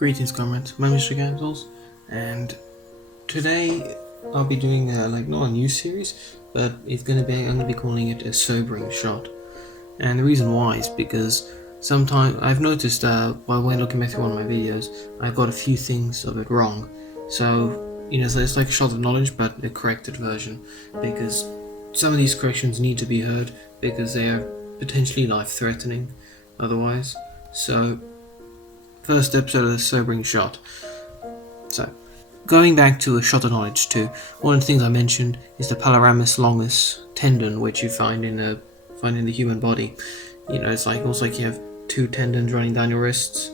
Greetings, comrades. My name is Gigantals, and today I'll be doing not a new series, but I'm gonna be calling it a sobering shot. And the reason why is because sometimes I've noticed while looking back through one of my videos, I got a few things of it wrong. So so it's like a shot of knowledge, but a corrected version, because some of these corrections need to be heard because they are potentially life-threatening otherwise. So. First episode of the sobering shot. So, going back to a shot of knowledge too, one of the things I mentioned is the Palmaris Longus tendon, which you find in the human body. It's like almost like you have two tendons running down your wrists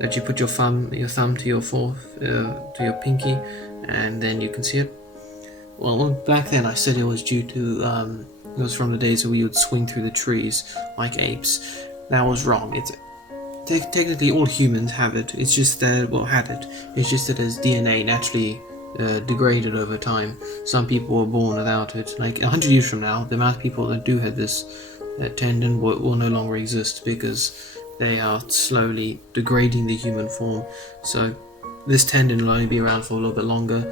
that you put your thumb to your to your pinky, and then you can see it. Well, back then I said it was due to it was from the days where we would swing through the trees like apes. That was wrong. Technically, all humans have it. It's just that, It's just that as DNA naturally degraded over time. Some people were born without it. Like 100 years from now, the amount of people that do have this tendon will no longer exist because they are slowly degrading the human form. So this tendon will only be around for a little bit longer,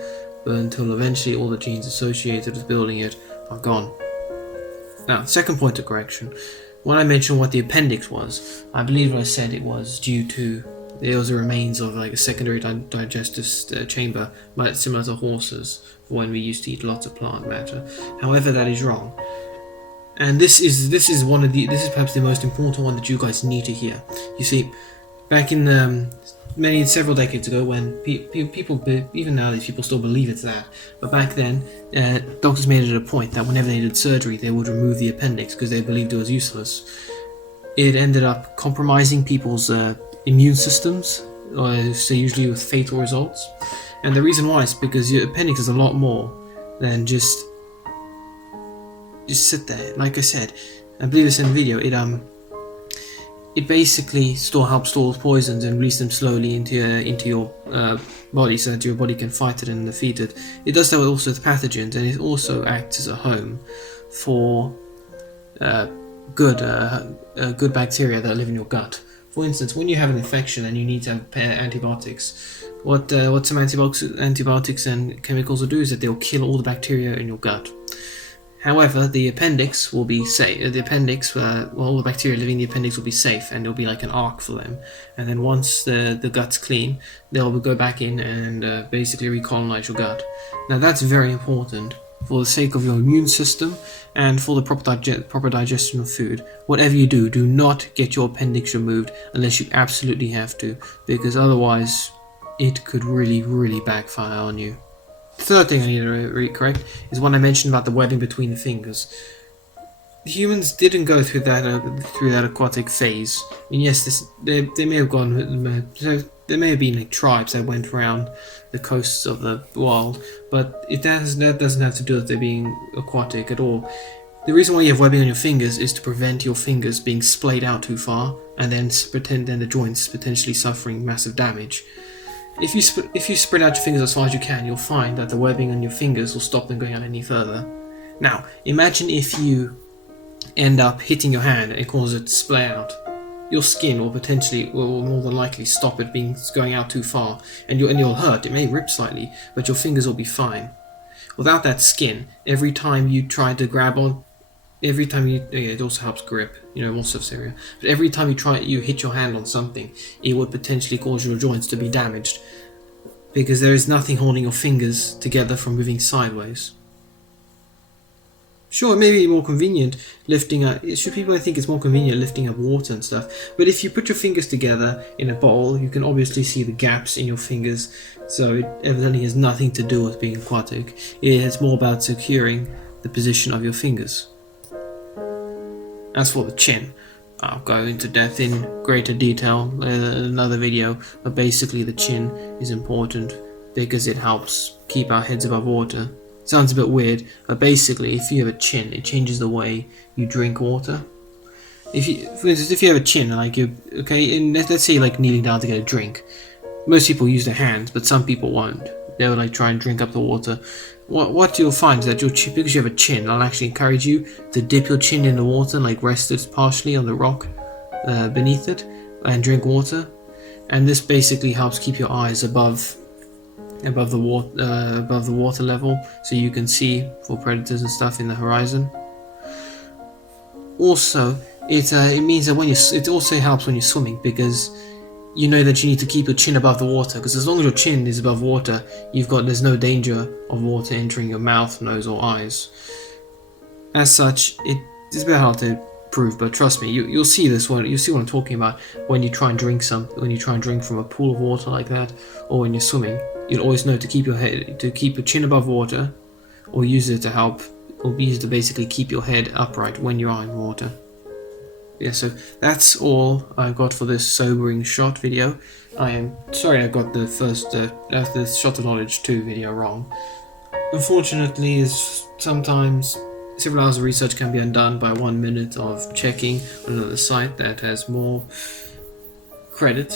but until eventually all the genes associated with building it are gone. Now, second point of correction. When I mentioned what the appendix was, I believe I said it was due to there was the remains of like a secondary digestive chamber, but similar to horses when we used to eat lots of plant matter. However, that is wrong, and this is perhaps the most important one that you guys need to hear. You see, back in several decades ago, when people, even nowadays, people still believe it's that. But back then, doctors made it a point that whenever they did surgery, they would remove the appendix because they believed it was useless. It ended up compromising people's immune systems, so usually with fatal results. And the reason why is because your appendix is a lot more than just sit there. Like I said, I believe this in the video. It basically helps store poisons and release them slowly into your body so that your body can fight it and defeat it. It does that also with pathogens, and it also acts as a home for good bacteria that live in your gut. For instance, when you have an infection and you need to have antibiotics, what some antibiotics and chemicals will do is that they'll kill all the bacteria in your gut. However, the appendix will be safe. All the bacteria living in the appendix will be safe, and it'll be like an ark for them. And then once the gut's clean, they'll go back in and basically recolonize your gut. Now that's very important for the sake of your immune system and for the proper digestion of food. Whatever you do, do not get your appendix removed unless you absolutely have to, because otherwise it could really, really backfire on you. The third thing I need to correct is when I mentioned about the webbing between the fingers. Humans didn't go through that aquatic phase. I mean, yes, they may have gone. There may have been like tribes that went around the coasts of the world, but that doesn't have to do with them being aquatic at all. The reason why you have webbing on your fingers is to prevent your fingers being splayed out too far, and then the joints potentially suffering massive damage. If you spread out your fingers as far as you can, you'll find that the webbing on your fingers will stop them going out any further. Now, imagine if you end up hitting your hand and it causes it to splay out. Your skin will more than likely stop it going out too far, and you'll hurt. It may rip slightly, but your fingers will be fine. Without that skin, every time you try to grab on, it also helps grip, more surface area. But every time you hit your hand on something, it would potentially cause your joints to be damaged, because there is nothing holding your fingers together from moving sideways. Sure, it may be more convenient lifting up. People think it's more convenient lifting up water and stuff, but if you put your fingers together in a bowl, you can obviously see the gaps in your fingers. So it evidently has nothing to do with being aquatic. It's more about securing the position of your fingers. As for the chin, I'll go into depth in greater detail in another video, but basically the chin is important because it helps keep our heads above water. Sounds a bit weird, but basically if you have a chin, it changes the way you drink water. For instance, if you have a chin, let's say like kneeling down to get a drink, most people use their hands, but some people won't. They'll try and drink up the water. What you'll find is that because you have a chin, I'll actually encourage you to dip your chin in the water and rest it partially on the rock beneath it and drink water. and this basically helps keep your eyes above the water level, so you can see for predators and stuff in the horizon. Also, it means that it also helps when you're swimming, because you know that you need to keep your chin above the water, because as long as your chin is above water, there's no danger of water entering your mouth, nose, or eyes. As such, it's a bit hard to prove, but trust me, you'll see this one. You'll see what I'm talking about when you try and drink from a pool of water like that, or when you're swimming. You'll always know to keep your chin above water, or use it to basically keep your head upright when you are in water. Yeah, so that's all I've got for this sobering shot video. I am sorry I got the shot of knowledge 2 video wrong. Unfortunately, sometimes several hours of research can be undone by 1 minute of checking on another site that has more credit.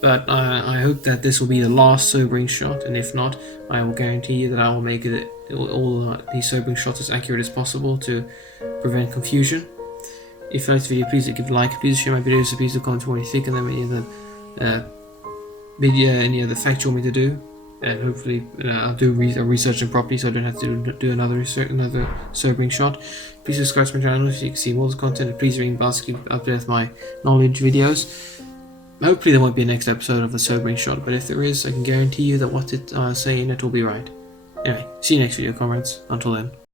But I hope that this will be the last sobering shot, and if not, I will guarantee you that I will make all these sobering shots as accurate as possible to prevent confusion. If you like this video, please give a like, please share my videos, please comment what you think, and then any other facts you want me to do, and hopefully I'll do research them properly so I don't have to do another sobering shot. Please subscribe to my channel so you can see more content, and please ring the bell to keep up with my knowledge videos. Hopefully there won't be a next episode of the sobering shot, but if there is, I can guarantee you that what it's saying it will be right. Anyway, see you next video, comrades. Until then.